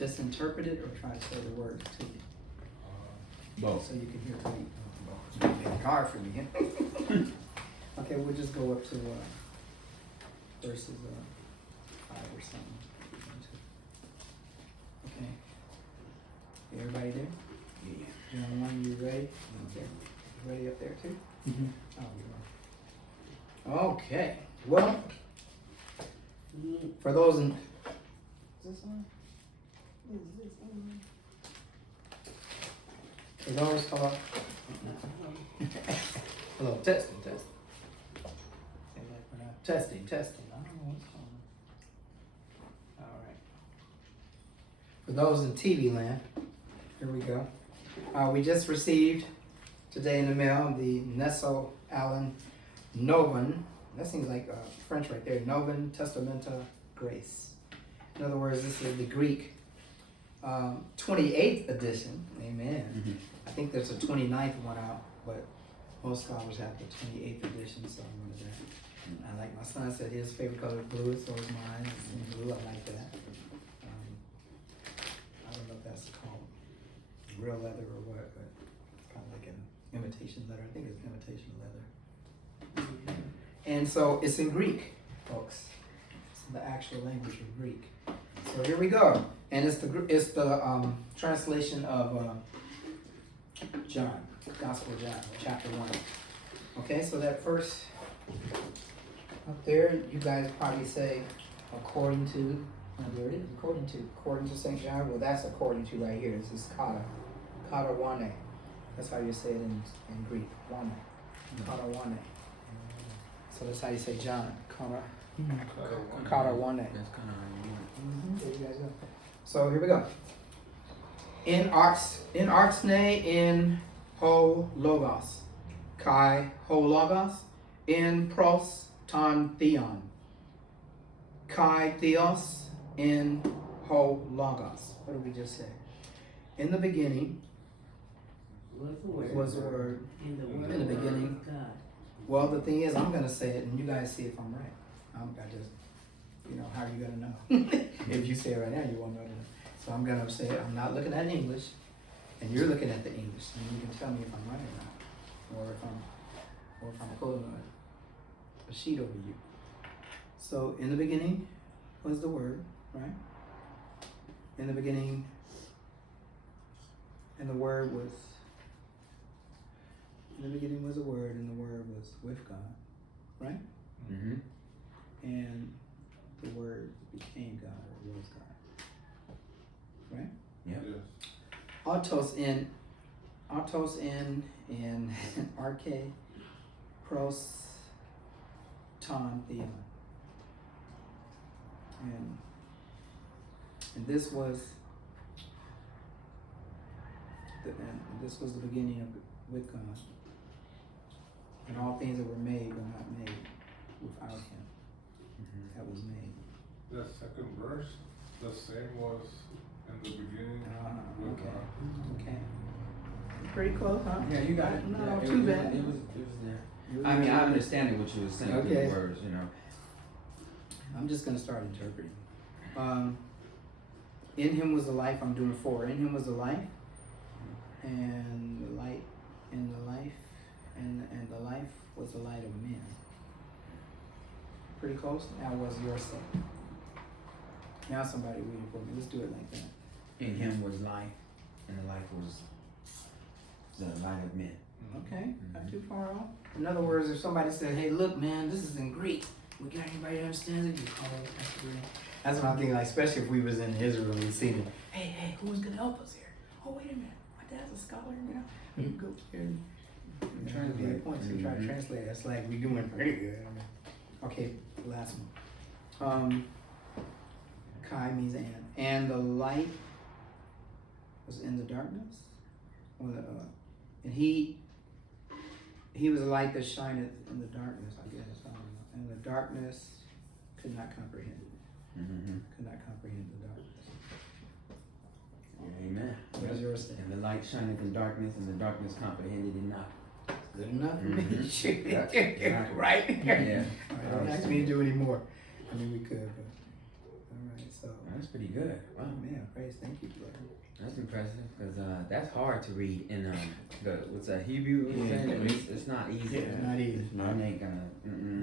just interpret it or try to say the words to you? Both. So you can hear me. Make it hard for me. Okay, we'll just go up to verses 5 or something. Okay. Everybody there? Yeah. John 1, you ready? Okay. Ready up there too? Mm-hmm. Oh, you are. Okay. Well, for those in. Is this on? Is this on? For those, hello? Hello, testing. Testing. I don't know what's going on. All right. For those in TV land, here we go. We just received today in the mail the Nesso Allen Novin. That seems like French right there. Novin Testamenta Grace. In other words, this is the Greek 28th edition. Amen. Mm-hmm. I think there's a 29th one out, but most scholars have the 28th edition, so I'm going to do that. I like, my son said his favorite color is blue, so is mine. It's in blue, I like that. I don't know if that's called real leather or what, but it's kind of like an imitation leather. I think it's imitation leather. And so it's in Greek, folks. It's the actual language of Greek. So here we go. And it's the translation of John, Gospel of John, chapter 1. Okay, so that first up there, you guys probably say according to, there it is, according to St. John. Well, that's according to right here. This is kata wane. That's how you say it in Greek, wane, kata wane. So that's how you say John, kata wane. That's kind of how you There you guys go. So here we go. In arxne in ho logos, kai ho logos, in pros ton theon, kai theos in ho logos. What did we just say? In the beginning was the word. In the beginning. God. Well, the thing is, I'm gonna say it, and you guys see if I'm right. I just, how are you gonna know? If you say it right now, you won't know. So I'm gonna say it. I'm not looking at English, and you're looking at the English, and you can tell me if I'm right or not, or if I'm pulling a sheet over you. So in the beginning was the word, right? In the beginning, and the word was. In the beginning was the word, and the word was with God, right? Mm-hmm. And the word became God, or was God. Right? Yep. Yes. Autos in arche pros ton theon. And this was the beginning of with God. And all things that were made were not made without him. Mm-hmm. That was made. The second verse, the same was in the beginning. With Okay. God. Okay. Pretty close, huh? Yeah, you got it. No, Yeah, too bad. It was there. I mean, I understand what you were saying through Okay. the words, I'm just gonna start interpreting. In him was the life. I'm doing 4. In him was the life, and the light, and the life, and the life was the light of men. Pretty close. Now, what's your say? Now, somebody read it for me. Let's do it like that. In him was life, and the life was the light of men. Okay, not too far off. In other words, if somebody said, "Hey, look, man, this is in Greek. We got anybody that understands it?" You call it. That's what I'm thinking. Like, especially if we was in Israel and we seen it. Hey, who's gonna help us here? Oh, wait a minute. My dad's a scholar. You can go here and translate points. We try to translate. That's like we doing pretty good. Okay, last one. Kai means and the light was in the darkness. And he was a light that shineth in the darkness, I guess. I don't know. And the darkness could not comprehend it. Mm-hmm. Could not comprehend the darkness. Amen. What does yours say? And the light shineth in darkness, and the darkness comprehended it not. Good enough for me. Mhm. Right? Yeah. All right, don't ask me to do any more. I mean, we could, but all right. So, That's pretty good. Wow. man, praise praise. Thank you, brother. That's impressive because that's hard to read in what's that Hebrew? It's not easy. Yeah, it's not easy. I ain't gonna.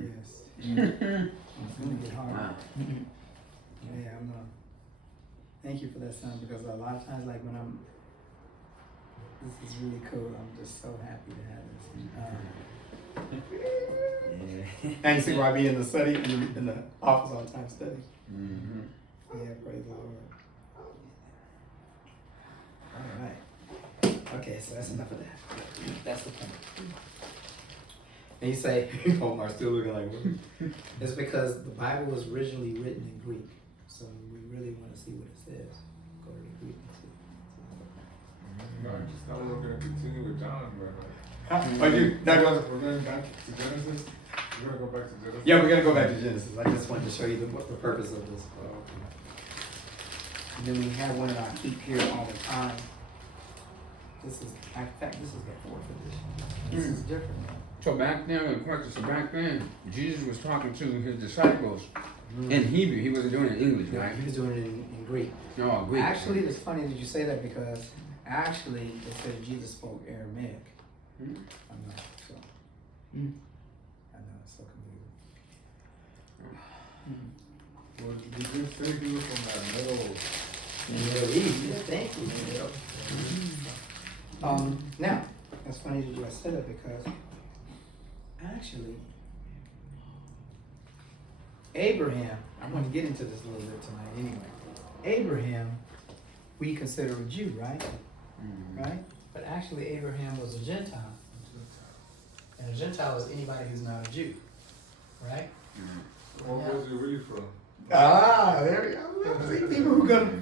Yes. It's gonna get hard. Wow. Yeah, I'm thank you for that sound because a lot of times, like when this is really cool. I'm just so happy to have this. Yeah. And you see why I be in the study, in the office all the time studying. Mm-hmm. Yeah, praise the Lord. All right. Okay, so that's enough of that. That's the point. And you say, oh, Mark's still looking like, what? It's because the Bible was originally written in Greek. So we really want to see what it says. Go to the Greek and see. No, I'm just not we're gonna continue with John, but Are you not going? we're going back to Genesis. We're gonna go back to Genesis. Yeah, we're gonna go back to Genesis. I just wanted to show you what the purpose of this. And then we have one that I keep here all the time. This is, in fact, this is the fourth edition. This is different. So back then, Jesus was talking to his disciples in Hebrew. He wasn't doing it in English, Yeah, right? he was doing it in Greek. No, Greek. Actually, it's funny that you say that because actually it said Jesus spoke Aramaic. I know, so. I know, it's so confusing. Well, you did say he was from that middle. Middle East, yeah, thank you. Now, it's funny that you said that because actually, Abraham, I'm going to get into this a little bit tonight anyway. Abraham, we consider a Jew, right? Right? But actually, Abraham was a Gentile. And a Gentile is anybody who's not a Jew, right? Where was he really from? Ah, there we go. See,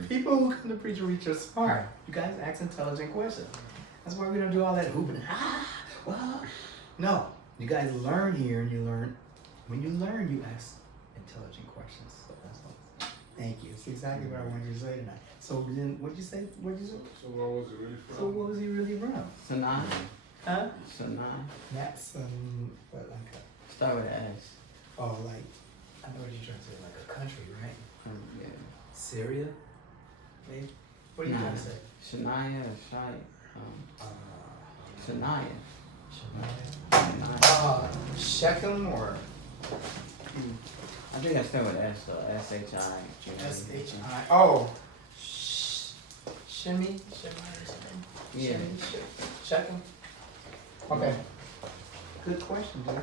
people who come to preach and reach are smart. You guys ask intelligent questions. That's why we don't do all that hooping. Well, no. You guys learn here, and you learn. When you learn, you ask intelligent questions. So that's all. Thank you. It's exactly what I wanted you to say tonight. So then, what'd you say? What'd you say? So where was he really from? So what was he really from? Sanaa. Huh? Sanaa. That's what like a Start with an S. oh like I know what you're trying to say, like a country, right? Yeah. Syria, maybe. What are you trying to say? Shania, Shai, Shania. Shechem or I think I start with S though. S-H-I. S-H-I. Oh, Shimmy? Yeah. Shechem? Okay. Good question, dude.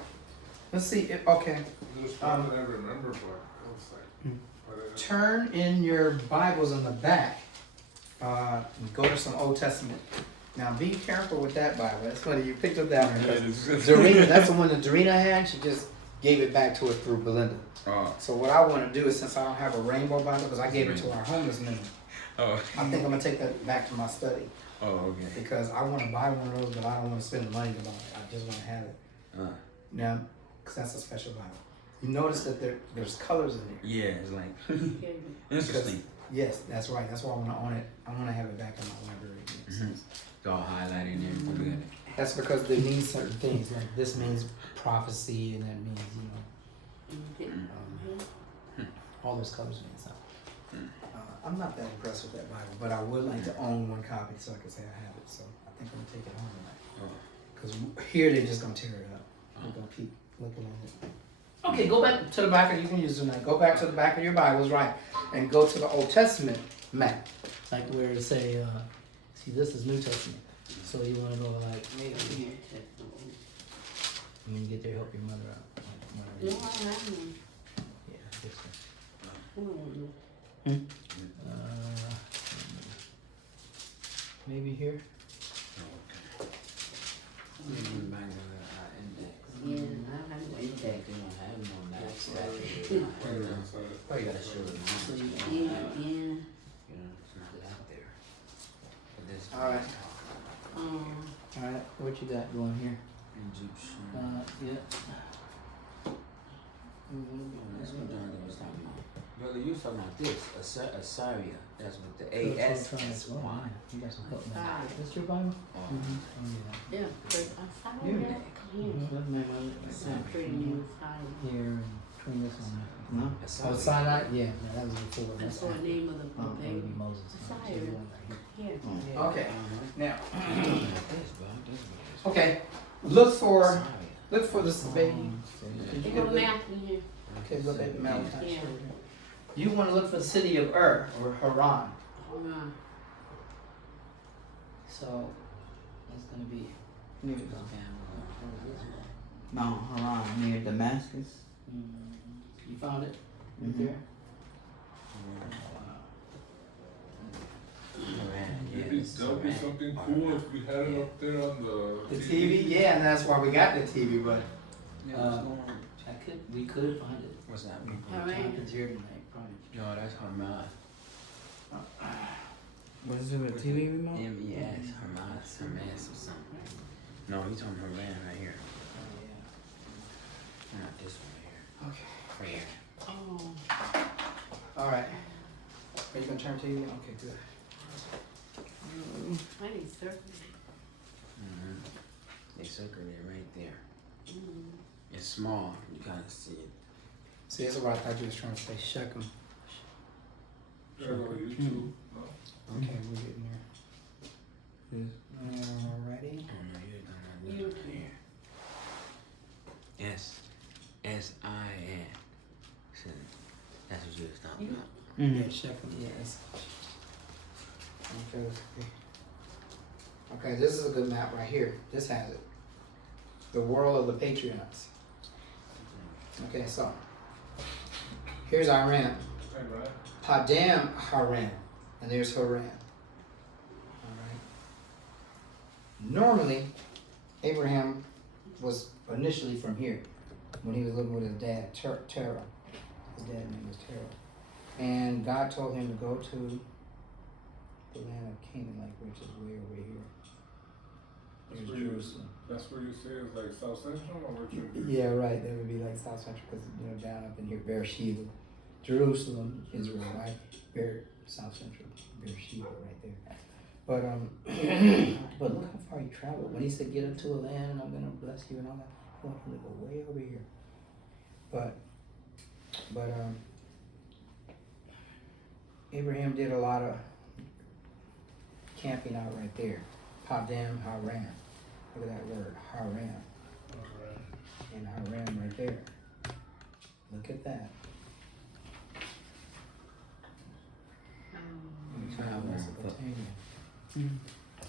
Let's see. Okay. There's one that I remember, but it was like. Turn in your Bibles in the back. And go to some Old Testament. Now be careful with that Bible. That's funny. You picked up that one. Dorina, that's the one that Dorina had. She just gave it back to us through Belinda. Oh. So what I want to do is, since I don't have a rainbow Bible, because I gave it to our homeless men, Oh. I think I'm gonna take that back to my study Oh, okay. because I want to buy one of those, but I don't want to spend the money to buy it. I just want to have it. Now, because that's a special Bible. You notice that there's colors in there. Yeah, it's like interesting. Yes, that's right. That's why I want to own it. I want to have it back in my library. It's all highlighted and everything. That's because they mean certain things. Like this means prophecy, and that means all those colors mean something. I'm not that impressed with that Bible, but I would like to own one copy so I can say I have it. So I think I'm gonna take it home tonight. Because here they're just gonna tear it up. We're gonna keep looking at it. Okay, go back to the back, and you can use it tonight. Go back to the back of your Bibles, right, and go to the Old Testament map, like where it say, see, this is New Testament. So you want to go like maybe here. When you get there, help your mother out. No, I have one. Yeah, this No. one. Maybe here. Yeah, I have one. Index, you don't have no max. Oh, you gotta show it. So you did again. You know, it's not out there. But this All right. Um, All right. What you got going here? Egyptian. Yeah. That's what John was talking about. Brother, you was talking about this, Assyria. That's with the A-S. Why? You got some help, man. Sorry. That's your Bible? Oh. yeah, but I saw Here. that. Yeah. That's my Bible. It's not pretty new side. Here and between this one. No? Oh, Assyria. Sinai? Yeah, no, that was before. That's the name of the That baby. would be Moses. Assyria. Here. Yeah. Okay, now, This, bro. This is okay, look for Assyria. this baby. You go to math in here. Okay, look at Malachi. Yeah. You want to look for the city of Ur or Haran. So that's gonna be Near the Mount Haran, near Damascus. You found it right Mhm. there. Maybe that'll be something cool if we had it up there on The TV, yeah, and that's why we got the TV. But Yeah, what's going on? we could find it. What's that? Jonathan's here tonight, probably. No, that's Hamas. What is it with TV remote? MES, Hamas or something. No, he's on Haran right here. Not this one here. Okay. Right here. Oh, All right. Are you gonna turn TV? Okay, good. I need circle. Mm-hmm. They circled it right there. Mm. It's small. You kind of see it. See, that's what I thought you was trying to say. Shuck 'em. Check out YouTube. No? Okay, we're getting there. Alrighty. Oh no, you're not You- right here. S-I-N. So, that's what you was talking about. Yeah, Shuck 'em. Yes. Okay, let's see. Okay, this is a good map right here. This has it. The world of the patriarchs. Okay, so here's Iran. Hey, right? Padam Haran. And there's Haran. Alright. Normally, Abraham was initially from here when he was living with his dad, Terah. His dad's name was Terah. And God told him to go to the land of Canaan, like which is way over here. There's Jerusalem. That's where you say it's like South Central or what you? Yeah, right. That would be like South Central because down up in here, Beersheba, Jerusalem, Israel, right? South Central, Beersheba, right there. But but look how far he traveled. When he said, "Get into a land, and I'm gonna bless you," and all that, he wanted him to go way over here. But Abraham did a lot of camping out right there. Padam Haran. Look at that word, Haran. And Haran right there. Look at that.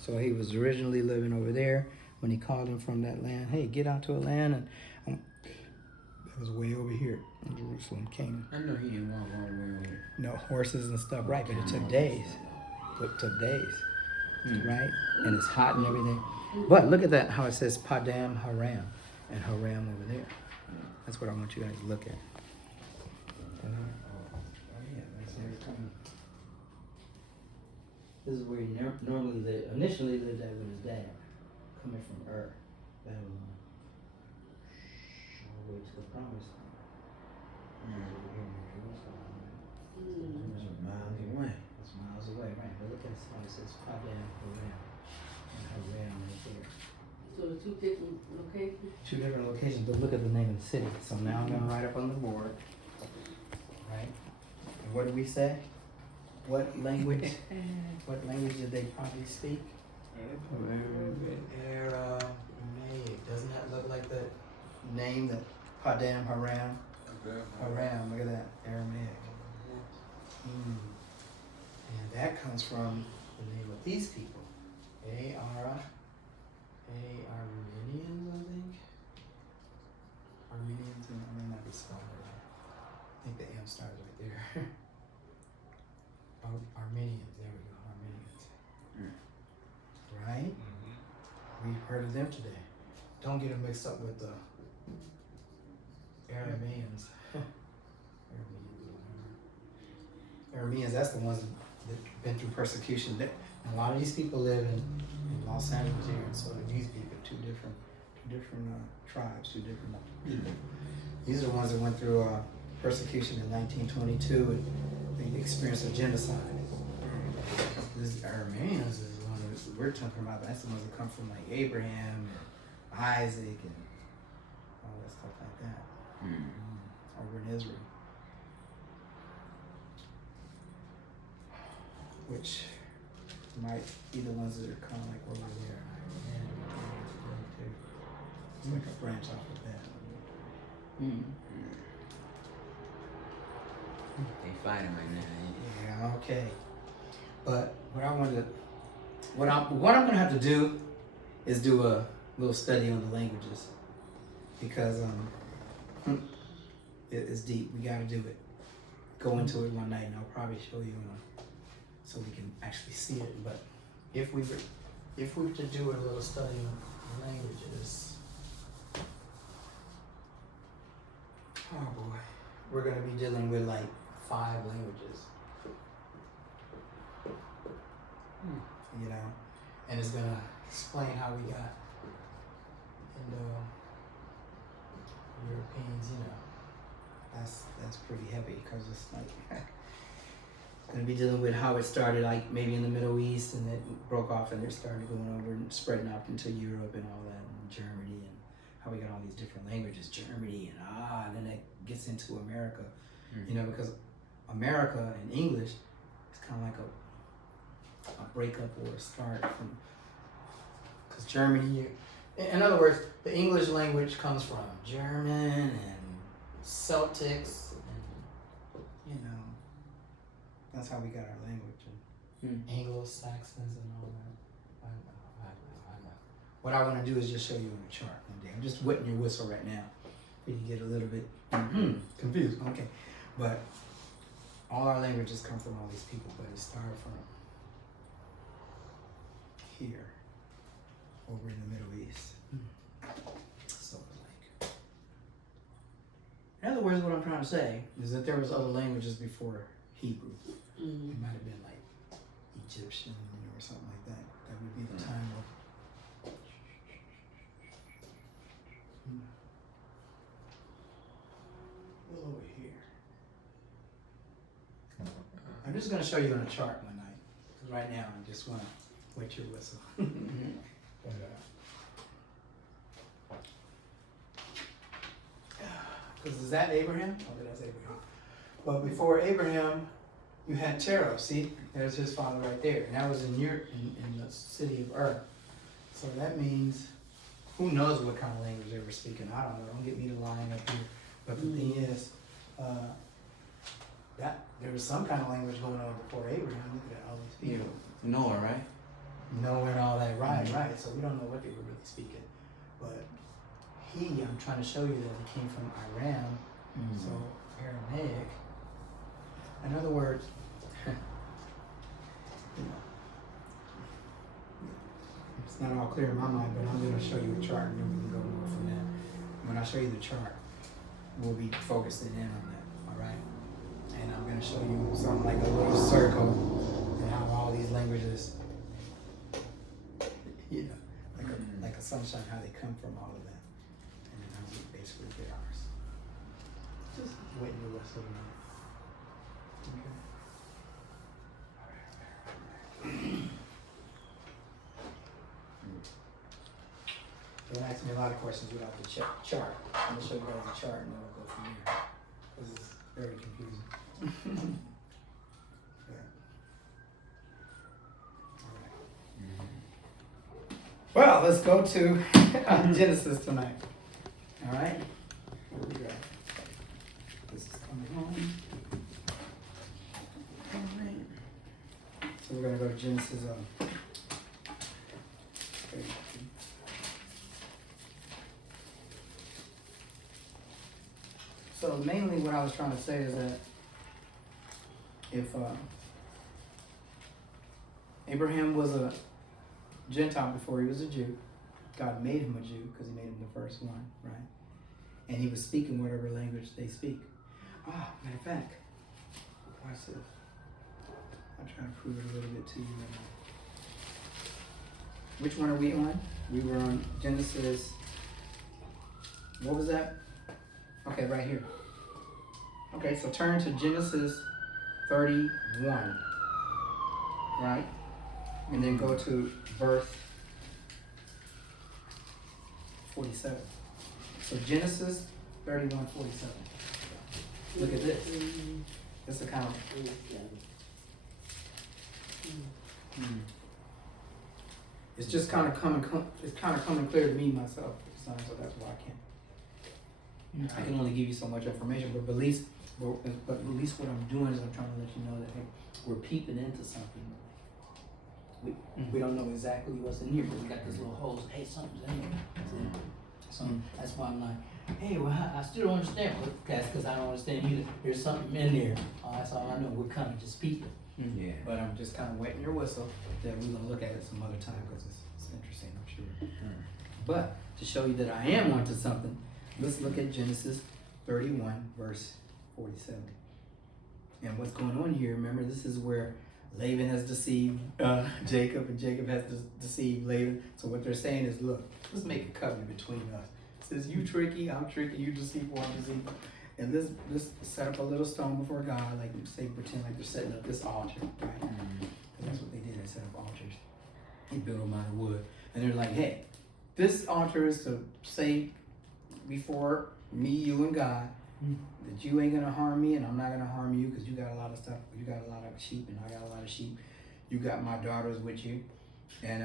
So he was originally living over there when he called him from that land. Hey, get out to a land, and that was way over here in Jerusalem, Canaan. I know he didn't walk all the way over here. No horses and stuff, right? But it took days. It took days, right? And it's hot and everything. But look at that, how it says Padam Haram, and Haram over there. That's what I want you guys to look at. This is where he normally lived, initially lived there with his dad, coming from Ur, Babylon, all the way to the promised land. Over here in Jerusalem, right? That's miles away. That's miles away, right? But look at this one, it says Padam Haram, and Haram right there. So the two different locations? Two different locations, but look at the name of the city. So now I'm gonna write up on the board, right? And what did we say? What language? What language did they probably speak? Aramaic. Doesn't that look like the name that Padam Haram? Haram. Look at that, Aramaic. And that comes from the name of these people. Armenians, I think. Armenians, and I may not be spelled right. I think the M starts right there. Armenians, there we go, Armenians. Right? We've heard of them today. Don't get them mixed up with the Arameans. Arameans, that's the ones that been through persecution. A lot of these people live in Los Angeles here, and so do these people, two different tribes, two different people. These are the ones that went through persecution in 1922, and they experienced a genocide. This Arameans is the one that we're talking about. That's the ones that come from like Abraham, and Isaac, and all that stuff like that over in Israel. which might be the ones that are kind of like over there. It's like a branch off of that. They fighting right now. Yeah, okay. But what I'm gonna have to do is do a little study on the languages because it's deep. We gotta do it. Go into it one night, and I'll probably show you so we can actually see it. But if we were to do a little study on languages, oh boy, we're gonna be dealing with like 5 languages. You know, and it's gonna explain how we got Indo-Europeans. You know, that's pretty heavy because it's like gonna be dealing with how it started, like maybe in the Middle East, and it broke off, and it started going over and spreading out into Europe and all that, and Germany, and how we got all these different languages, Germany, and then it gets into America. You know, because America and English is kind of like a breakup or a start from, because Germany, in other words, the English language comes from German and Celtics, and you know, that's how we got our language, and Anglo-Saxons and all that. I know. What I want to do is just show you on a chart one day. I'm just wetting your whistle right now. You get a little bit confused. Okay, but all our languages come from all these people, but it started from here, over in the Middle East. So like, in other words, what I'm trying to say is that there was other languages before Hebrew. It might have been like Egyptian or something like that. That would be the time of. A little over here. I'm just going to show you on a chart one night. Because right now I just want to wet your whistle. Because is that Abraham? Oh, that's Abraham. But before Abraham, you had Terah. See, there's his father right there. And that was in the city of Ur. So that means, who knows what kind of language they were speaking? I don't know. Don't get me to lying up here. But the thing is, that there was some kind of language going on before Abraham. Look at all these people. Noah, right? Noah and all that. Right. So we don't know what they were really speaking. But I'm trying to show you that he came from Iran. So Aramaic. In other words, it's not all clear in my mind, but I'm going to show you a chart and then we can go more from that. When I show you the chart, we'll be focusing in on that, all right? And I'm going to show you something like a little circle and how all these languages, like a sunshine, how they come from all of that. And then how we basically get ours. Just waiting the rest of the night. Okay. Don't ask me a lot of questions without the chart. I'm going to show you guys the chart and then we'll go from there. This is very confusing. Yeah. All right. Well, let's go to Genesis tonight. All right? Here we go. This is coming on. All right. So we're going to go to Genesis 32. So mainly what I was trying to say is that if Abraham was a Gentile before he was a Jew, God made him a Jew because he made him the first one, right? And he was speaking whatever language they speak. Matter of fact, watch this. I'll try to prove it a little bit to you right now. Which one are we on? We were on Genesis. What was that? Okay, right here. Okay, so turn to Genesis 31, right? And then go to verse 47. So Genesis 31, 47. Look at this. This account. It's just kind of coming clear to me myself, son, so that's why I can only give you so much information, but at least what I'm doing is I'm trying to let you know that, hey, we're peeping into something. We don't know exactly what's in here, but we got this little hole. Hey, something's in here. So that's why I'm like, hey, well, I still don't understand. But that's because I don't understand either. There's something in there. That's all I know. We're kind of just peeping. Yeah. But I'm just kind of wetting your whistle that we're gonna look at it some other time because it's interesting, I'm sure. But to show you that I am onto something, let's look at Genesis 31, verse 47. And what's going on here? Remember, this is where Laban has deceived Jacob, and Jacob has deceived Laban. So what they're saying is, look, let's make a covenant between us. It says, you tricky, I'm tricky, you deceitful, I'm deceitful. And this set up a little stone before God, like say, pretend like they're setting up this altar, right? And that's what they did. They set up altars. They built them out of wood, and they're like, hey, this altar is to say before me, you, and God, that you ain't gonna harm me, and I'm not gonna harm you, because you got a lot of stuff. You got a lot of sheep, and I got a lot of sheep. You got my daughters with you, and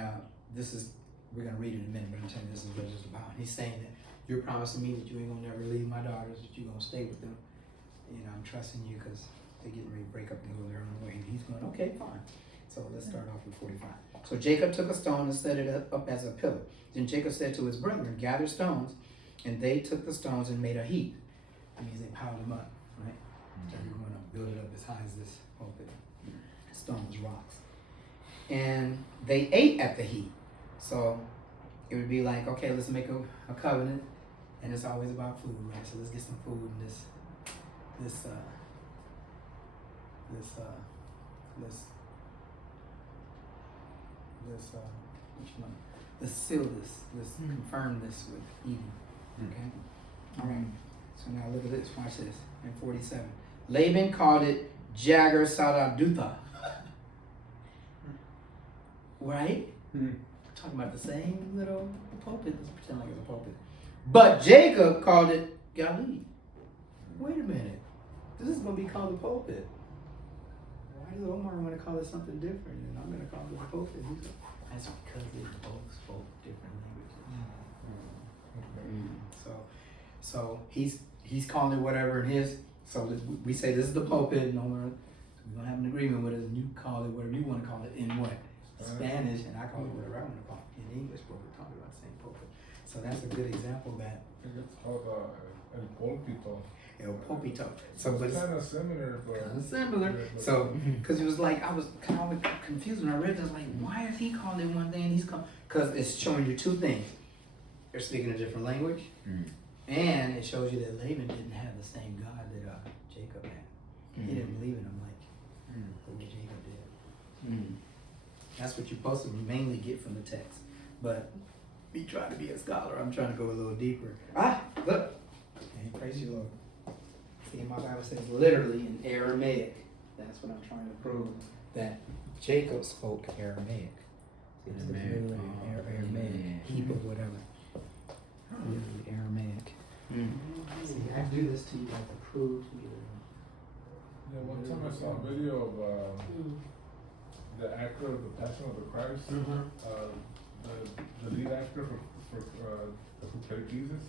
this is, we're gonna read it in a minute, but I'm telling you this is what it's about. He's saying that you're promising me that you ain't gonna never leave my daughters, that you're gonna stay with them. You know, I'm trusting you because they're getting ready to break up and go their own way. And he's going, okay, fine. So let's start off with 45. So Jacob took a stone and set it up as a pillar. Then Jacob said to his brethren, gather stones, and they took the stones and made a heap. That means they piled them up, right? So you're going to build it up as high as this pulpit. Stones, rocks. And they ate at the heap. So it would be like, okay, let's make a covenant. And it's always about food, right? So let's get some food in let's seal this, let's confirm this with eating, okay? All right, so now look at this, watch this, in 47. Laban called it Jagar Saradutha, right? Talking about the same little pulpit, let's pretend like it's a pulpit. But Jacob called it Galilee. Wait a minute. This is going to be called the pulpit. Why does Omar want to call it something different? And I'm going to call it the pulpit. That's because they both spoke different languages. So he's calling it whatever it is. So we say this is the pulpit, and Omar, we don't have an agreement with it, and you call it whatever you want to call it in what? Spanish, and I call it whatever I want to call it in English, but we're talking about the same pulpit. So that's a good example that It's called El Pulpito. El Pulpito. So, but It's kind of similar, but kind of similar. So, because it was like I was kind of confused when I read this. Like, why is he calling it one thing and he's calling? Because it's showing you two things. They're speaking a different language, and it shows you that Laban didn't have the same God that Jacob had. He didn't believe in him like the way Jacob did. That's what you're supposed to mainly get from the text. But me trying to be a scholar, I'm trying to go a little deeper. Look. Okay, praise you, Lord. See, my Bible says literally in Aramaic. That's what I'm trying to prove. That Jacob spoke Aramaic. See, it's literally Aramaic. Hebrew, whatever. Literally Aramaic. See, I do this to you like to prove to you. yeah, one time I saw a video of the actor of The Passion of the Christ. The lead actor for who played Jesus.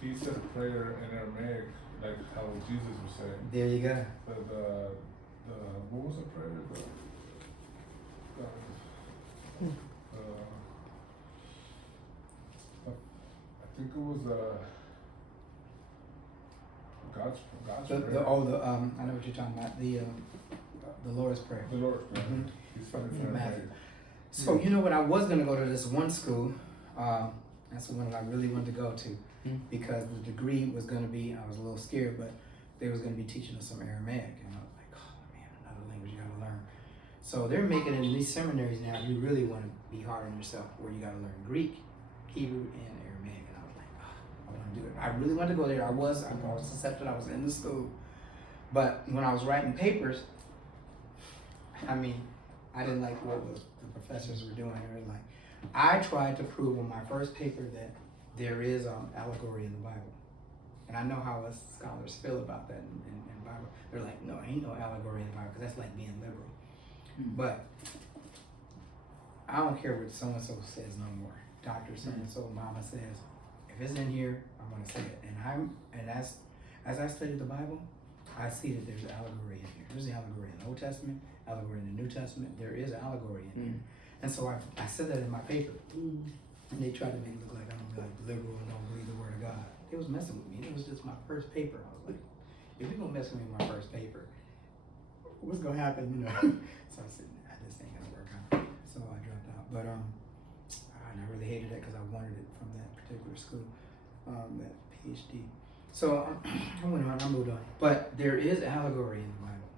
He said a prayer in Aramaic, like how Jesus was saying. There you go. What was the prayer? I think it was God's prayer. I know what you're talking about. The Lord's Prayer. The Lord's Prayer. He said it in From Aramaic. Matthew. So you know what? I was gonna go to this one school. That's the one that I really wanted to go to because the degree was gonna be. I was a little scared, but they was gonna be teaching us some Aramaic, and I was like, oh man, another language you gotta learn. So they're making it in these seminaries now. You really want to be hard on yourself, where you gotta learn Greek, Hebrew, and Aramaic. And I was like, oh, I want to do it. I really want to go there. I was accepted. I was in the school, but when I was writing papers, I mean, I didn't like what the professors were doing. They were like, I tried to prove on my first paper that there is allegory in the Bible. And I know how us scholars feel about that in Bible. They're like, no, ain't no allegory in the Bible, because that's like being liberal. But I don't care what so and so says no more. Doctor so and so, mama says, if it's in here, I'm gonna say it. And as I study the Bible, I see that there's allegory in here. There's the allegory in the Old Testament, allegory in the New Testament. There is allegory in here. And so I said that in my paper. And they tried to make it look like I'm like liberal and don't believe the word of God. It was messing with me. It was just my first paper. I was like, if you're gonna mess with me in my first paper, what's gonna happen, you know? So I said, nah, this ain't gonna work out. So I dropped out. But and I really hated that because I wanted it from that particular school, that PhD. So I went on, I moved on. But there is allegory in the Bible.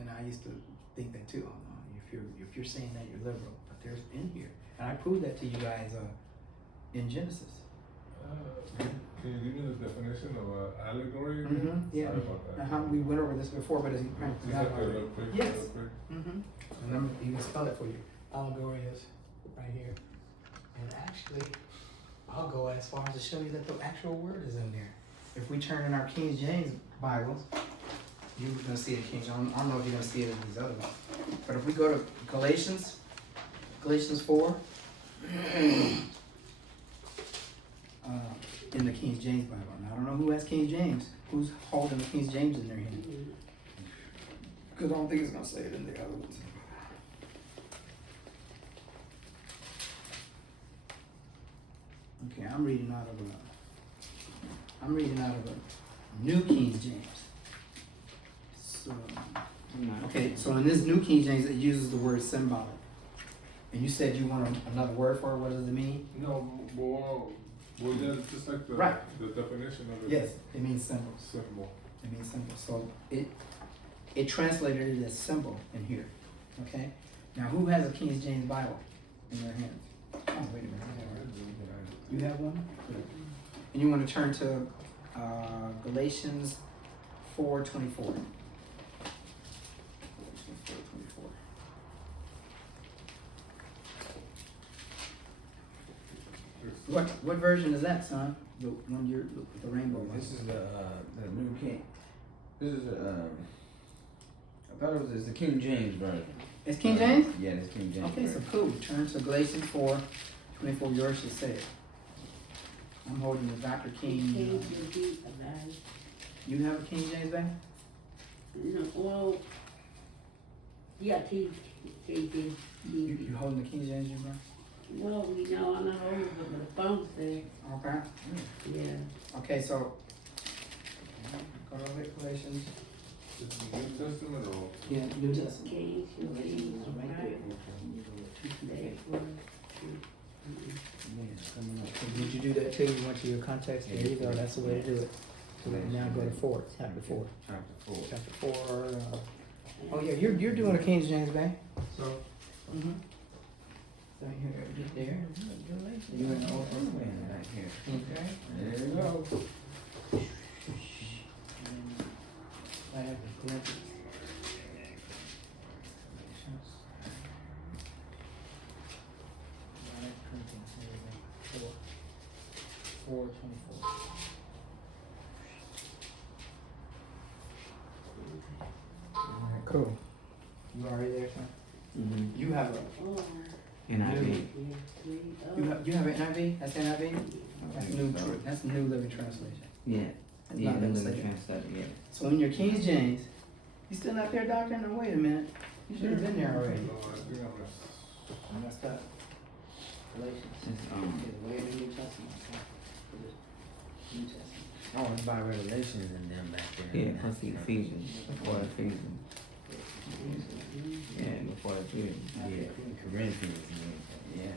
And I used to think that too. Oh, no, if you're saying that, you're liberal. But there's in here. And I proved that to you guys in Genesis. Can you give me the definition of allegory? Yeah. Sorry about that. We went over this before, but as you probably Just forgot like about a it. little quick, Yes. real quick. And I'm even spell it for you. Allegory is right here. And actually, I'll go as far as to show you that the actual word is in there. If we turn in our King James Bibles, you're gonna see it in King James. I don't know if you're gonna see it in these other ones. But if we go to Galatians 4, in the King James Bible. Now I don't know who has King James. Who's holding the King James in their hand? Because I don't think it's gonna say it in the other ones. Okay, I'm reading out of a New King James. So, okay, so in this New King James, it uses the word symbolic. And you said you want another word for it. What does it mean? No, well, yeah, just like the definition of it. Yes, it means symbol. Symbol. It means symbol. So it translated it as symbol in here. Okay? Now who has a King James Bible in their hands? Oh, wait a minute. You have one? Good. And you want to turn to Galatians 4:24. What version is that, son? The one you're with the rainbow one. This is the New King. This is I thought it was the King James version. It's King James? Yeah, it's King James. Okay, so cool. Turn to Galatians 4:24. Yours should say it. I'm holding the Dr. King. You have a King James bag? No, well, yeah, King. You holding the King James, you bro? No, I'm not holding it, but the phone says, Okay. yeah. Okay, so go to Galatians. Is it New Testament or Old? Yeah, New Testament. King, Right there. Did you do that too? You went to your context? There you go. That's the way to do it. So now go to 4, chapter 4. Chapter 4. Oh yeah, you're doing a King James bag. So. So you're there. You're in the Old Testament back here. Okay. There you go. I have the Corinthians. 4:24. Alright, cool. You already there, son? Mm-hmm. You have a NIV. you have an NIV? That's NIV? That's New Living Translation. Yeah. That's Yeah, not the gonna Living say it. Translation, yeah. So in your King James, you still not there, doctor? No, wait a minute. You should have been there already. No, I think I I messed up. Galatians. It's, It's way in the New Testament. Okay? New Testament. Oh, it's by Revelations and them back there. yeah, plus the Ephesians, before Ephesians. Yeah, before Ephesians. Yeah, Corinthians. Yeah.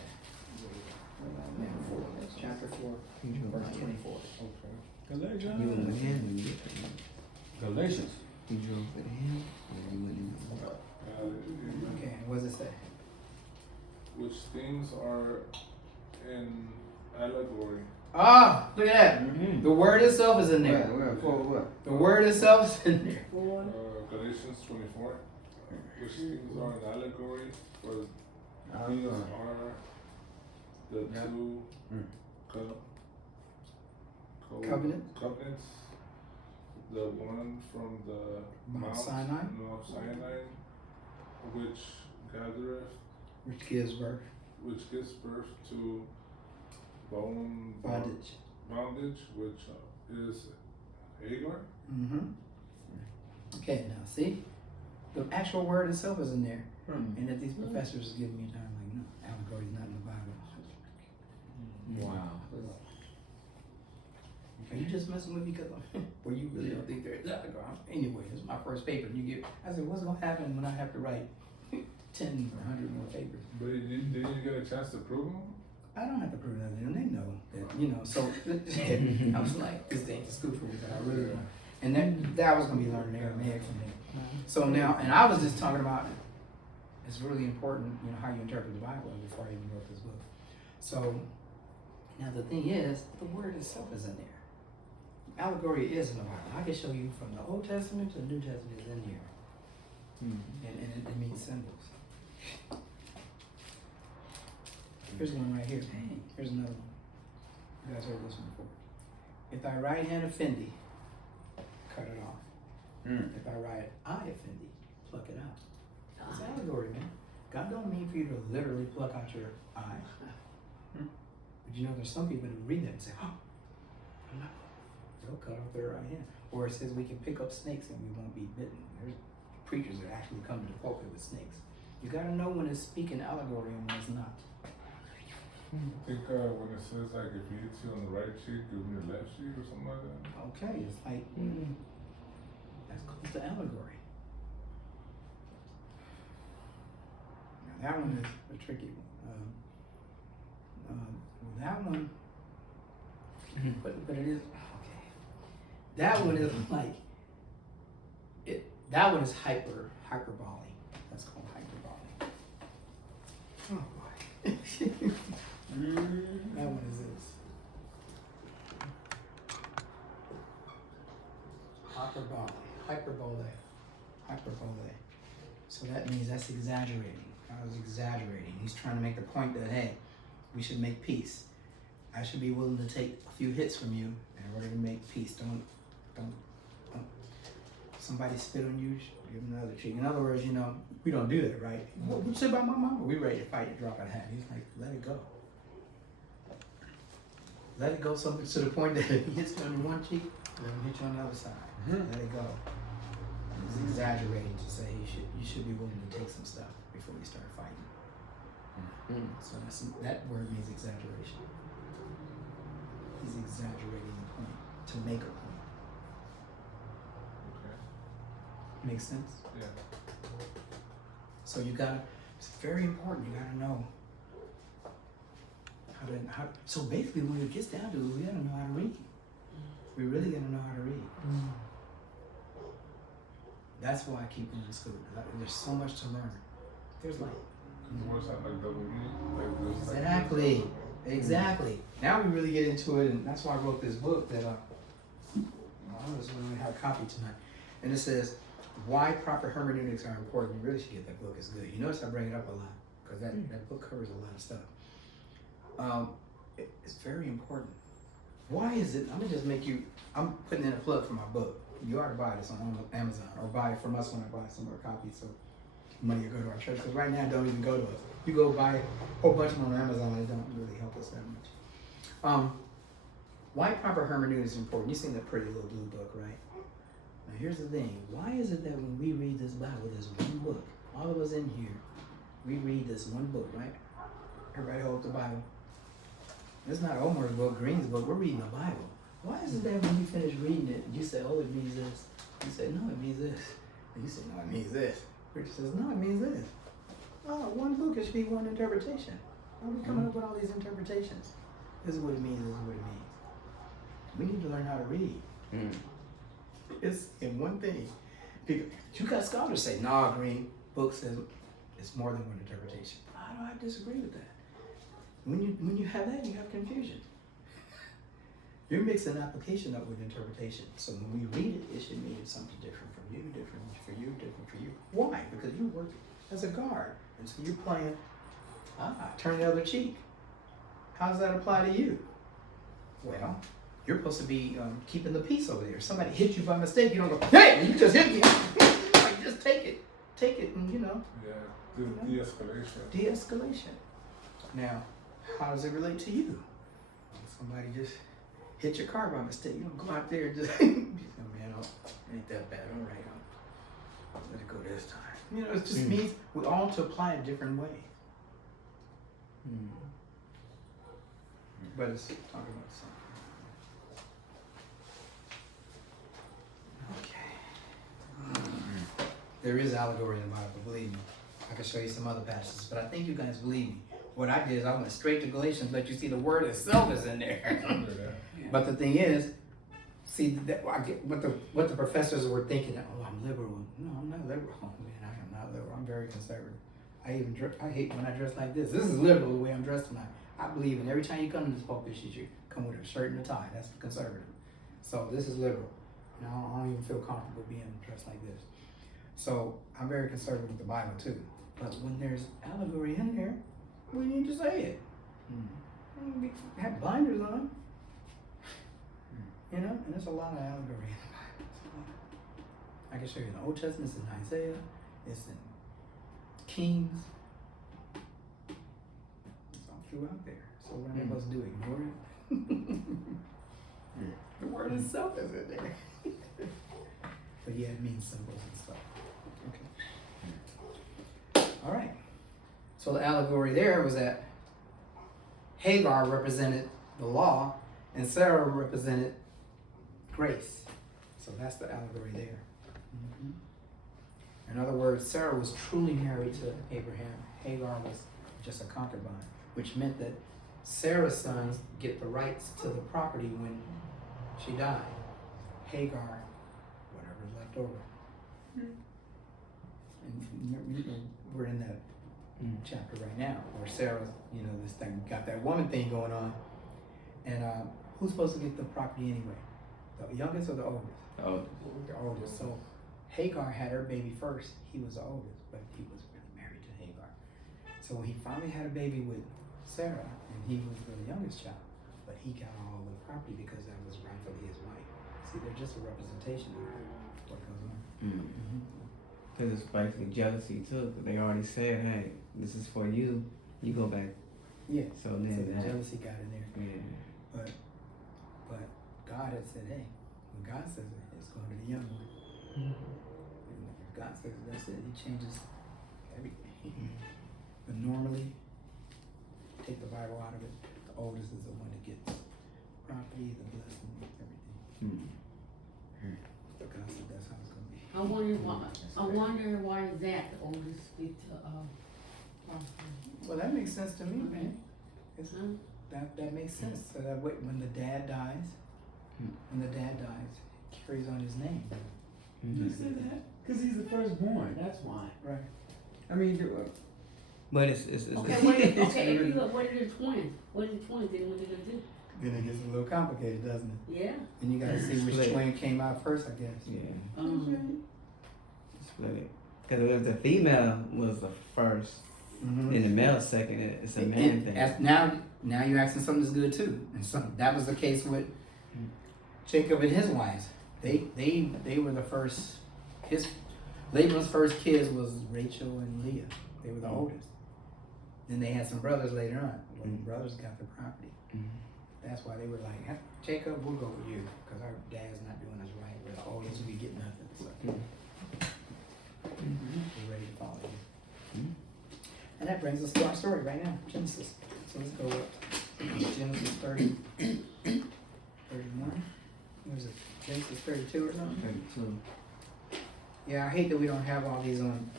That's chapter 4, verse 24. You went with him when you get there. Galatians. You drove with him, or you went in Okay, and what does it say? which things are in allegory. Ah, look at that. Mm-hmm. The word itself is in there. What? The word itself is in there. Galatians 24, which things are an allegory, for these are the Yeah. two Covenants. The one from the Mount Sinai. Mount Sinai, which gathereth, which gives birth, which gives birth to bondage. bondage, which is Hagar. Mm-hmm. Okay, now see, the actual word itself is in there, and that these professors give me time like, no, allegory is not in the Bible. Wow. Are you just messing with me because well, you really don't think there is allegory? Anyway, it's my first paper. You get, I said, what's gonna happen when I have to write 10 or 100 more papers? But did you get a chance to prove them? I don't have to prove nothing, and they know that, you know. So I was like, this ain't the school for me, but I really don't. And that was gonna be learning Aramaic for me. So now, and I was just talking about it's really important, you know, how you interpret the Bible before I even wrote this book. So now the thing is, the word itself is in there. Allegory is in the Bible. I can show you from the Old Testament to the New Testament is in here, and it means symbols. Here's one right here. Here's another one. You guys heard this one before. If thy right hand offend thee, cut it off. If thy right eye offend thee, pluck it out. It's allegory, man. God don't mean for you to literally pluck out your eye. But you know, there's some people that read that and say, oh, I'm not. They'll cut off their right hand. Or it says we can pick up snakes and we won't be bitten. There's preachers that actually come to the pulpit with snakes. You gotta know when it's speaking allegory and when it's not. I think when it says like if he hits you on the right cheek, give him your left cheek or something like that. Okay, it's like, that's close to allegory. Now that one is a tricky one. Well, that one, but it is, okay. That one is like, that one is hyperbole. That's called hyperbole. Oh boy. That one is this. Hyperbole. So that means that's exaggerating. I was exaggerating. He's trying to make the point that, hey, we should make peace. I should be willing to take a few hits from you in order to make peace. Don't. Somebody spit on you, give them another cheek. In other words, you know, we don't do that, right? What would you say about my mama? We ready to fight and drop a hat. He's like, let it go. Let it go something to the point that if he hits you on one cheek, let him hit you on the other side. Let it go. He's exaggerating to say you should be willing to take some stuff before we start fighting. So that word means exaggeration. He's exaggerating the point to make a point. Okay. Makes sense? Yeah. So it's very important, you gotta know how so basically when it gets down to it, we gotta know how to read. We really gotta know how to read. That's why I keep going to school. There's so much to learn. There's like The words have like double meaning. Like this, Exactly. Now we really get into it, and that's why I wrote this book that I just want to have a copy tonight. And it says, why proper hermeneutics are important. You really should get that book. It's good. You notice I bring it up a lot because that book covers a lot of stuff. It's very important. Why is it? I'm putting in a plug for my book. You ought to buy this on Amazon or buy it from us when I buy some more copies. So money will go to our church. Because right now it don't even go to us. You go buy a whole bunch of them on Amazon, it don't really help us that much. Why proper hermeneutics is important? You've seen that pretty little blue book, right? Now here's the thing. Why is it that when we read this Bible, this one book, all of us in here, we read this one book, right? Everybody hold the Bible. It's not Omar's book, Green's book. We're reading the Bible. Why is it that when you finish reading it, you say, oh, it means this. You say, no, it means this. And you say, no, it means this. Richard says, no, it means this. Oh, one book, it should be one interpretation. Why are we coming up with all these interpretations? This is what it means, this is what it means. We need to learn how to read. It's in one thing. You got scholars say, nah, Green, book says it's more than one interpretation. How do I disagree with that? When you have that, you have confusion. You're mixing application up with interpretation. So when we read it, it should mean something different from you, different for you, different for you. Why? Because you work as a guard. And so you're playing, turn the other cheek. How does that apply to you? Well, you're supposed to be keeping the peace over there. If somebody hits you by mistake, you don't go, hey, you just hit me. Like, just take it. take it and, Yeah, de-escalation. de-escalation. Now, how does it relate to you? Somebody just hit your car by mistake. You don't go out there and just, man, ain't that bad. All right, I'll let it go this time. It just means we all to apply it different ways. But it's talking about something. Okay. There is allegory in the Bible, believe me. I can show you some other passages, but I think you guys believe me. What I did is I went straight to Galatians, let you see the word itself is in there. But the thing is, see, that I get what the professors were thinking. Oh, I'm liberal. No, I'm not liberal. Oh man, I am not liberal. I'm very conservative. I hate when I dress like this. This is liberal the way I'm dressed tonight. I believe in every time you come to this pulpit, you should come with a shirt and a tie. That's conservative. So this is liberal. I don't even feel comfortable being dressed like this. So I'm very conservative with the Bible too. But when there's allegory in there, we need to say it. Have blinders on. And there's a lot of allegory in the Bible. I can show you in the Old Testament, it's in Isaiah, it's in Kings. It's all throughout there. So what am I supposed to do? Ignore it? The word itself is in there. But yeah, it means symbols and stuff. Okay. All right. So the allegory there was that Hagar represented the law and Sarah represented grace. So that's the allegory there. In other words, Sarah was truly married to Abraham. Hagar was just a concubine, which meant that Sarah's sons get the rights to the property when she died. Hagar, whatever's left over. And we're in that chapter right now where Sarah, this thing got that woman thing going on. And who's supposed to get the property anyway? The youngest or the oldest? The oldest. So Hagar had her baby first. He was the oldest, but he was really married to Hagar. So when he finally had a baby with Sarah, and he was the youngest child, but he got all the property because that was rightfully his wife. See, they're just a representation of what goes on. Because it's basically jealousy too. 'Cause they already said, hey, this is for you. You go back. Yeah. So then the jealousy got in there. Yeah. But God had said, hey, when God says it, it's going to the young one. And if God says it, that's it. He changes everything. But normally, take the Bible out of it, the oldest is the one that gets property, the blessing, everything. But God said that's how it's going to be. I wonder why is that the oldest speak to property? Well, that makes sense to me, man. It's, Huh? that makes sense. So that way, when the dad dies, it carries on his name. You said that? Because he's the firstborn. That's why. Right. I mean, But it's Okay, if you look, what are the twins? What are the twins? Then what are they gonna do? Then it gets a little complicated, doesn't it? Yeah. And you gotta see which Split. twin came out first, I guess. Yeah. Split it. Because if the female was the first Mm-hmm. and the male second, it's a man thing. Now you're asking something that's good too. And that was the case with Jacob and his wives. They were the first. Laban's first kids was Rachel and Leah. They were the oldest. Then they had some brothers later on. When the brothers got the property, that's why they were like, Jacob, we'll go with you because our dad's not doing us right. We're the oldest, we get nothing. So we're ready to follow you. And that brings us to our story right now, Genesis. So let's go up. Genesis 30, 31. What is it? Genesis 32 or something? 32. Yeah, I hate that we don't have all these on.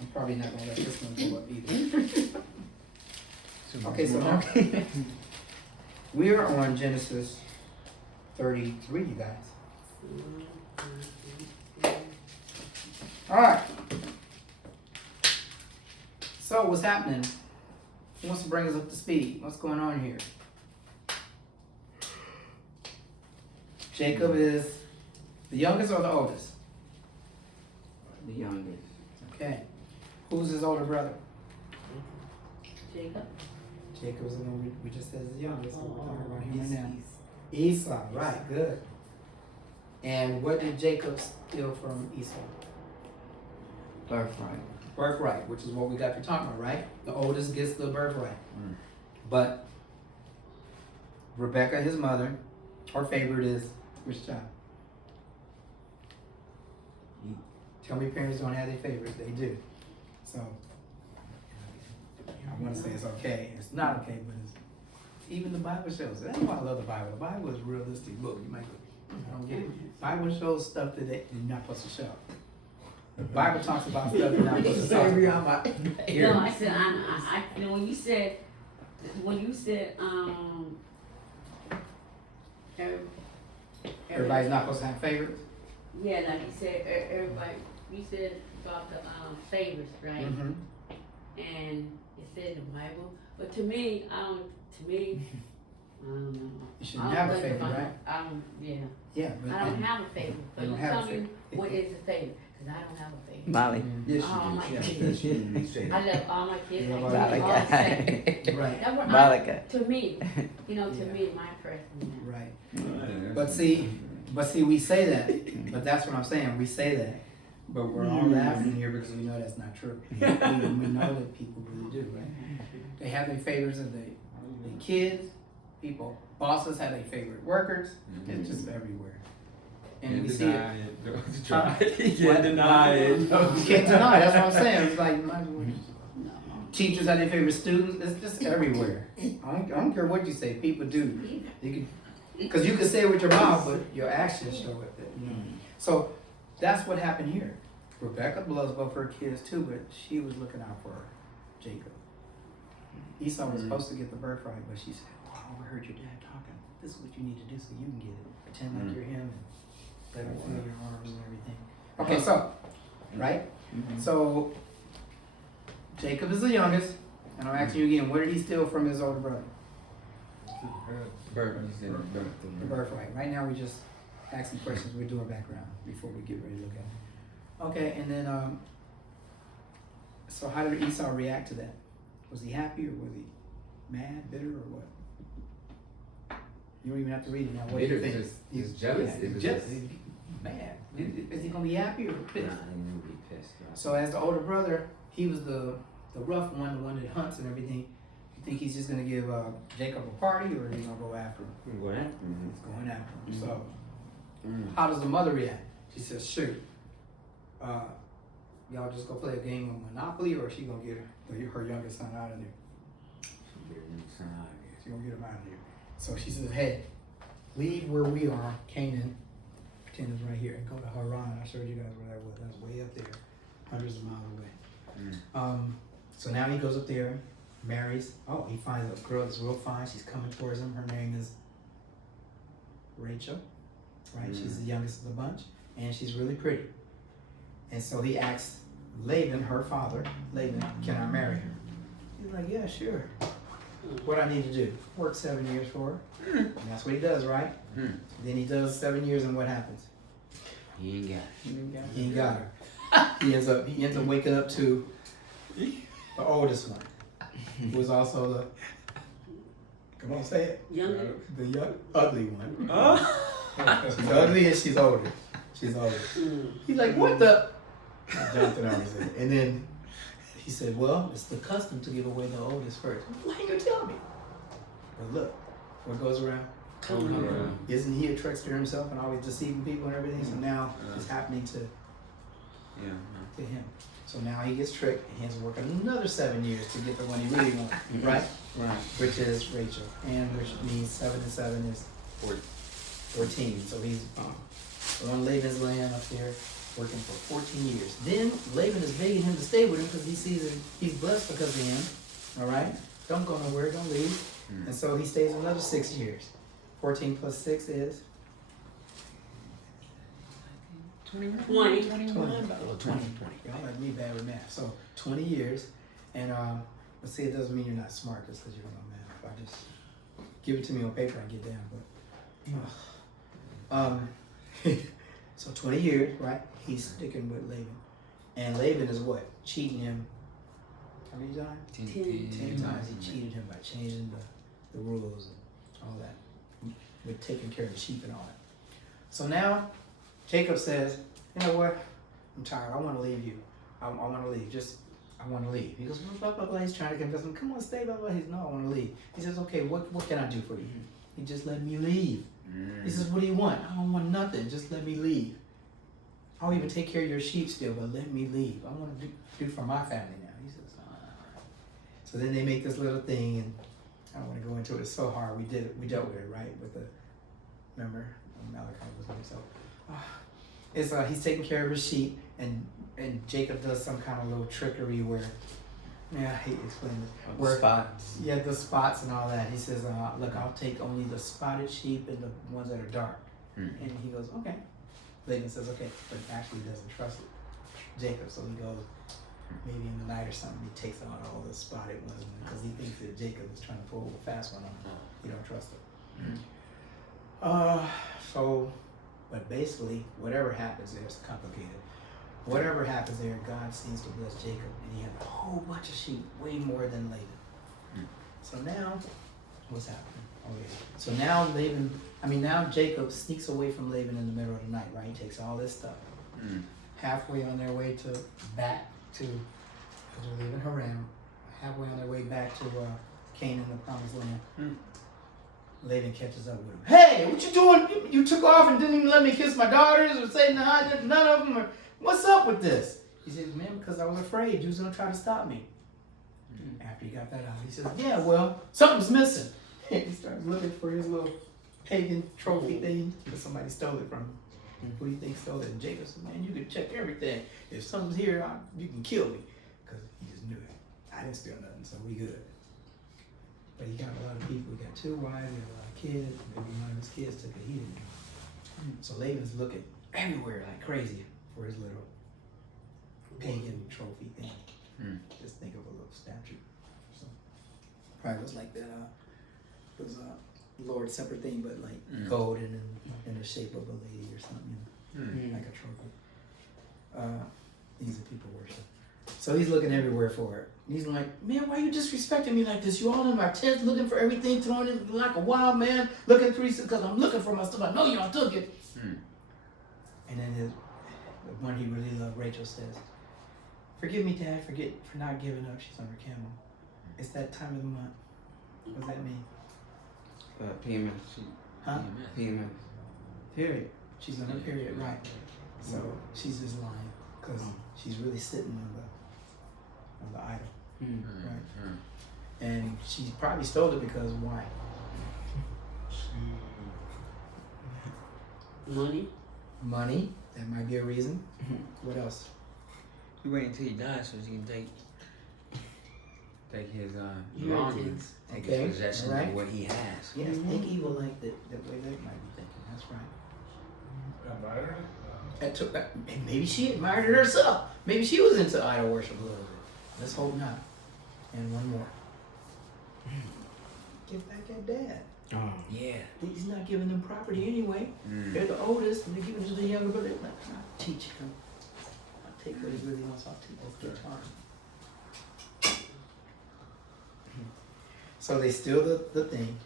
I'm probably not gonna let this one go up either. Okay, so now we are on Genesis 33, you guys. Alright. So what's happening? Who wants to bring us up to speed? What's going on here? Jacob is the youngest or the oldest? The youngest. Okay. Who's his older brother? Jacob. Jacob is the one we just said is the youngest. So we're talking about him right now. Esau, right, good. And what did Jacob steal from Esau? Birthright. Birthright, which is what we got to talking about, right? The oldest gets the birthright. Mm. But Rebecca, his mother, her favorite is which child? Tell me parents don't have their favorites. They do. So I want to say it's okay. It's not okay, but it's even the Bible shows. That's why I love the Bible. The Bible is a realistic book. You might go, I don't get it. Bible shows stuff that you're not supposed to show. The Bible talks about stuff you're not supposed to talk about. No, I said, I you know, when you said, Everybody's not supposed to have favorites. yeah, like you said, everybody, you said about the, favorites, right? Mm-hmm. And it said in the Bible, but to me, I don't know. You I shouldn't don't have a think favorite, about- right? I don't, yeah. Yeah, but I don't have a favorite, but You you don't have a tell me favorite. what is the favorite, cause I don't have a favorite. Molly. Yes, Oh, you my do. Yeah, kids. you say I that. love all my kids, You I love love all all the same. right, That what I, Malika. to me, you know, to Yeah. me, my person. right. But see, we say that, but that's what I'm saying. We say that, but we're all laughing here because we know that's not true. we know that people really do, right? They have their favorites of their kids, people, bosses have their favorite workers. It's just everywhere, and we see it. Huh? You can't deny it. You can't deny. That's what I'm saying. It's like might as well- No. teachers have their favorite students. It's just everywhere. I don't care what you say. People do. You can, because you can say it with your mouth, but your actions show it. You know? So that's what happened here. Rebecca loves both her kids too, but she was looking out for Jacob. Esau was supposed to get the birthright, but she said, "Oh, I overheard your dad talking. This is what you need to do so you can get it. Pretend like you're him and let him feel your arms and everything." Okay, so right. So Jacob is the youngest, and I'm asking you again, what did he steal from his older brother? The birthright. Right now we just asking questions. We're doing background before we get ready to look at it. Okay, and then so how did Esau react to that? Was he happy or was he mad, bitter, or what? You don't even have to read it now. What do you think? He's jealous. Yeah, he's jealous. He's mad. Is he gonna be happy or Nah, pissed? he knew he pissed. So as the older brother, he was the rough one, the one that hunts and everything. You think he's just gonna give Jacob a party, or is he gonna go after him? What? He's going after him. So how does the mother react? She says, "Shoot, y'all just go play a game of Monopoly, or is she gonna get her youngest son out of there? She gonna get him out of there." So she says, "Hey, leave where we are, Canaan, pretend it's right here, and go to Haran." I showed you guys where that was. That's way up there, hundreds of miles away. So now he goes up there, marries. Oh, he finds a girl that's real fine. She's coming towards him. Her name is Rachel, right? She's the youngest of the bunch, and she's really pretty. And so he asks Laban, her father, Laban, "Can I marry her?" He's like, "Yeah, sure. What I need to do? Work 7 years for her." And that's what he does, right? Then he does 7 years, and what happens? He ain't got it. He ain't got her. He ends up waking up to the oldest one, who was also the, come on, say it, Younger. the young, ugly one. She's ugly and she's older. She's older. He's like, "What the?" Jonathan always said. And then he said, "Well, it's the custom to give away the oldest first." "Why you tell me?" But look, what goes around? Isn't he a trickster himself and always deceiving people and everything? So now it's happening to him. So now he gets tricked and he has to work another 7 years to get the one he really wants, right? Right. Which is Rachel, and which means 7 and 7 is 14. So he's on Laban's land up there working for 14 years. Then Laban is begging him to stay with him because he sees that he's blessed because of him. All right, don't go nowhere, don't leave. And so he stays another 6 years. 14 plus 6 is 20. 20. Y'all like me bad with math. So 20 years, and but see, it doesn't mean you're not smart just because you don't know math. If I just give it to me on paper, I get down. But so 20 years, right? He's sticking with Laban, and Laban is what? Cheating him. How many times? 10 times he cheated him by changing the rules and all that, with taking care of the sheep and all that. So now Jacob says, you know what? I'm tired. I want to leave you. I want to leave. I want to leave. He goes, blah, blah, blah. He's trying to convince him, come on, stay, blah, blah. He's, no, I want to leave. He says, okay, what can I do for you? He just let me leave. He says, what do you want? I don't want nothing. Just let me leave. I'll even take care of your sheep still, but let me leave. I want to do for my family now. He says, all right. So then they make this little thing, and I don't want to go into it. It's so hard. We dealt with it, right? With the, remember, Malachi was with himself. He's taking care of his sheep, and Jacob does some kind of little trickery where, I hate to explain this. The spots. Yeah, the spots and all that. He says, look, I'll take only the spotted sheep and the ones that are dark. And he goes, okay. Laban says, okay, but actually he doesn't trust Jacob, so he goes, maybe in the night or something, he takes out all the spotted ones because he thinks that Jacob is trying to pull a fast one on him. He don't trust him. But basically, whatever happens there is complicated. Whatever happens there, God seems to bless Jacob, and he had a whole bunch of sheep, way more than Laban. So now, what's happening? Okay. So now Jacob sneaks away from Laban in the middle of the night, right? He takes all this stuff. Halfway on their way back to, because they're leaving Haran, halfway on their way back to Canaan, the promised land. Laban catches up with him. Hey, what you doing? You took off and didn't even let me kiss my daughters or say none of them. What's up with this? He says, man, because I was afraid you was going to try to stop me. After he got that out, he says, yeah, well, something's missing. He starts looking for his little pagan trophy thing because somebody stole it from him. Who do you think stole it? And Jacob said, man, you can check everything. If something's here, you can kill me. Because he just knew it. I didn't steal nothing, so we good. But he got a lot of people. He got 2 wives, he got a lot of kids. Maybe one of his kids took it. He didn't know. So Laban's looking everywhere like crazy for his little pagan trophy thing. Just think of a little statue. So probably was like that. It was a Lord Supper thing, but like gold and in the shape of a lady or something, like a trophy. Things that people worship. So he's looking everywhere for it. He's like, man, why you disrespecting me like this? You all in my tents looking for everything, throwing it like a wild man, looking through because I'm looking for my stuff. I know y'all took it. And then the one he really loved, Rachel, says, forgive me, Dad, for not giving up. She's on her camel. It's that time of the month. What does that mean? PMS. Huh? PMS. Period. She's on her period, right. So she's just lying because she's really sitting on the idol. Right? And she probably stole it because why? Money. That might be a reason. What else? You wait until he dies so you can take his belongings, take Okay, his possessions, right. and what he has. Yes, think evil like that way they might be thinking. That's right. Admired it? And maybe she admired it herself. Maybe she was into idol worship a little bit. Let's hope not. And one more. Get back at Dad. Oh. Yeah. He's not giving them property anyway. They're the oldest, and they're giving it to the younger brother. I'll teach him. I'll take what he really wants. I'll teach his guitar. So they steal the thing,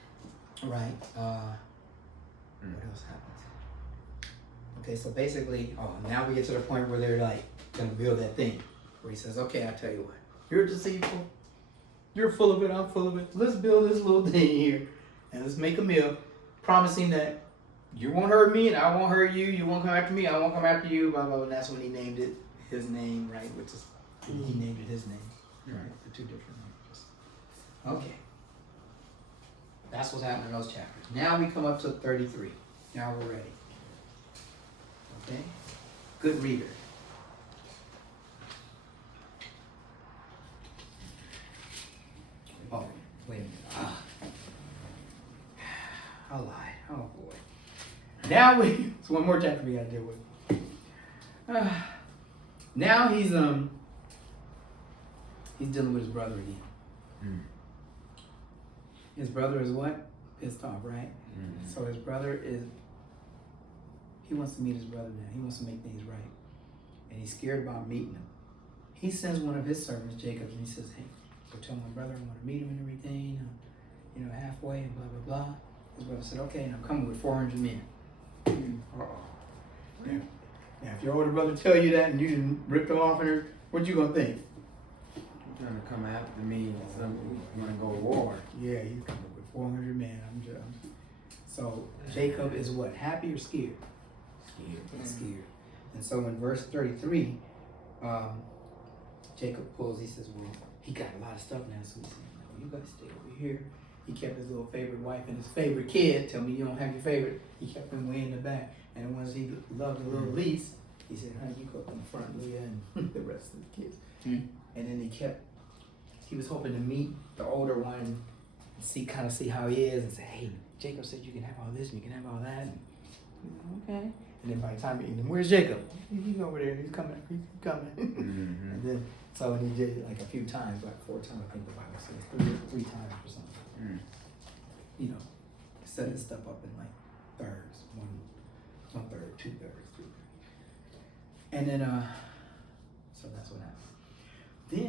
right? What else happens? Okay, so basically, now we get to the point where they're like gonna build that thing. Where he says, okay, I'll tell you what. You're deceitful. You're full of it, I'm full of it. Let's build this little thing here. And let's make a meal, promising that you won't hurt me and I won't hurt you. You won't come after me, I won't come after you, blah, blah, blah. And that's when he named it his name, right? Which is, he named it his name, right? The 2 different names. Okay. That's what's happening in those chapters. Now we come up to 33. Now we're ready. Okay? Good reader. Oh, wait a minute. I lied. Oh boy. Now it's one more chapter we gotta deal with. Now he's dealing with his brother again. His brother is what? Pissed off, right? So his brother he wants to meet his brother now. He wants to make things right. And he's scared about meeting him. He sends one of his servants, Jacob, and he says, hey, go tell my brother I want to meet him and everything, halfway and blah, blah, blah. His brother said, okay, and I'm coming with 400 men. Now, if your older brother tell you that and you didn't rip them off, and what you gonna think? You're trying to come after me and something, you wanna go to war. Yeah, he's coming with 400 men. So Jacob is what? Happy or scared? Scared. And so in verse 33, Jacob pulls. He says, "Well, he got a lot of stuff now, so he said, no, you gotta stay over here." He kept his little favorite wife and his favorite kid. Tell me you don't have your favorite. He kept him way in the back. And the ones he loved a little least, he said, "Honey, you go up in the front, Leah, and the rest of the kids." Mm. And then he was hoping to meet the older one, and kind of see how he is, and say, "Hey, Jacob said you can have all this, and you can have all that." And, okay. And then by the time where's Jacob? He's over there. He's coming. He's coming. Mm-hmm. And then so he did it like a few times, like 4 times. I think the Bible says three times or something. Mm. You know, setting stuff up in like thirds, one third, 2 thirds, 3 thirds. And then so that's what happened.